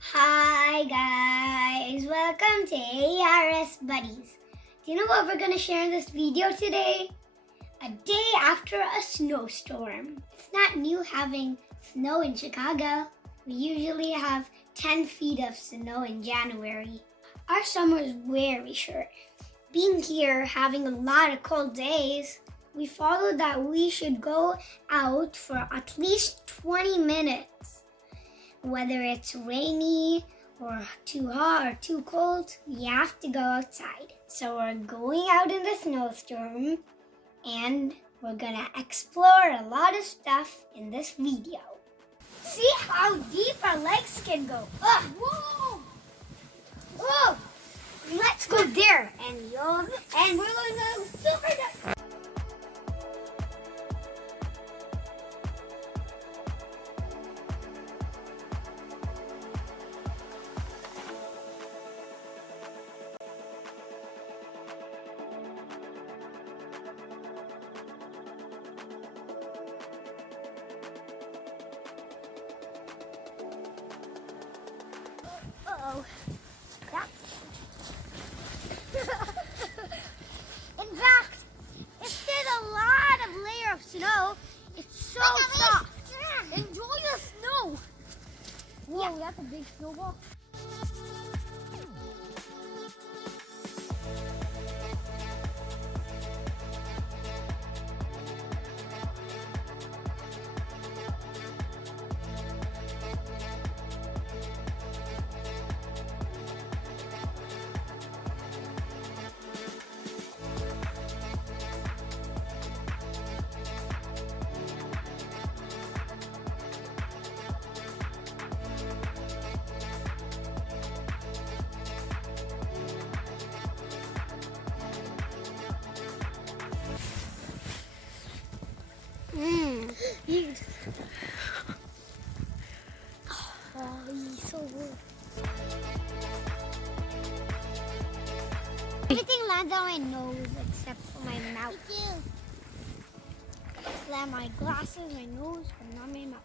Hi guys, welcome to ARS Buddies. Do you know what we're going to share in this video today? A day after a snowstorm. It's not new having snow in Chicago. We usually have 10 feet of snow in January. Our summer is very short. Being here, having a lot of cold days, we followed that we should go out for at least 20 minutes. Whether it's rainy or too hot or too cold, we have to go outside. So we're going out in the snowstorm and we're gonna explore a lot of stuff in this video. See how deep our legs can go. Whoa! Whoa! Let's go there and we're going to go super dark. Uh-oh. In fact, if there's a lot of layer of snow, it's so soft. Enjoy the snow. Whoa, that's a big snowball. Oh, he's so good. Everything lands on my nose except for my mouth. Me too. Land my glasses, my nose, but not my mouth.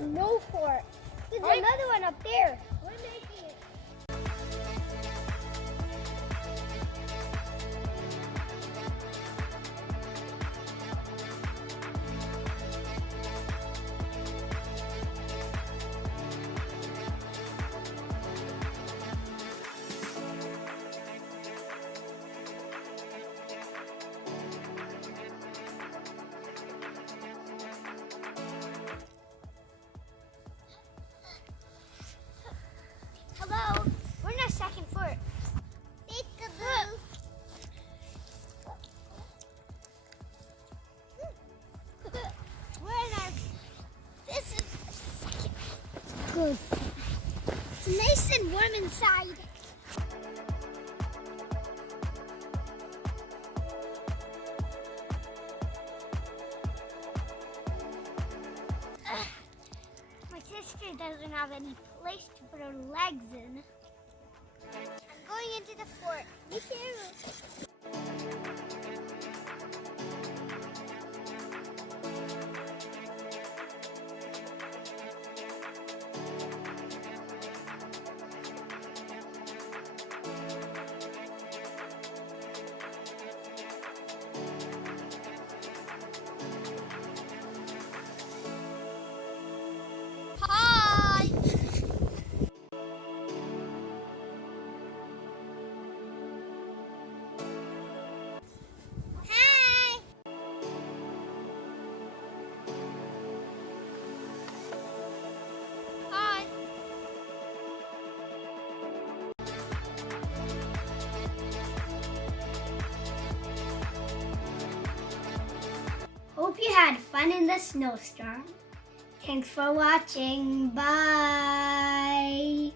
snow fort. There's another one up there. We're making it. Hello, we're in our second fort. Peekaboo. We're in our. This is second. Good. It's nice and warm inside. My sister doesn't have any place to put her legs in. I'm going into the fort. Me too. Hi! Hey! Hi! Hope you had fun in the snowstorm. Thanks for watching. Bye.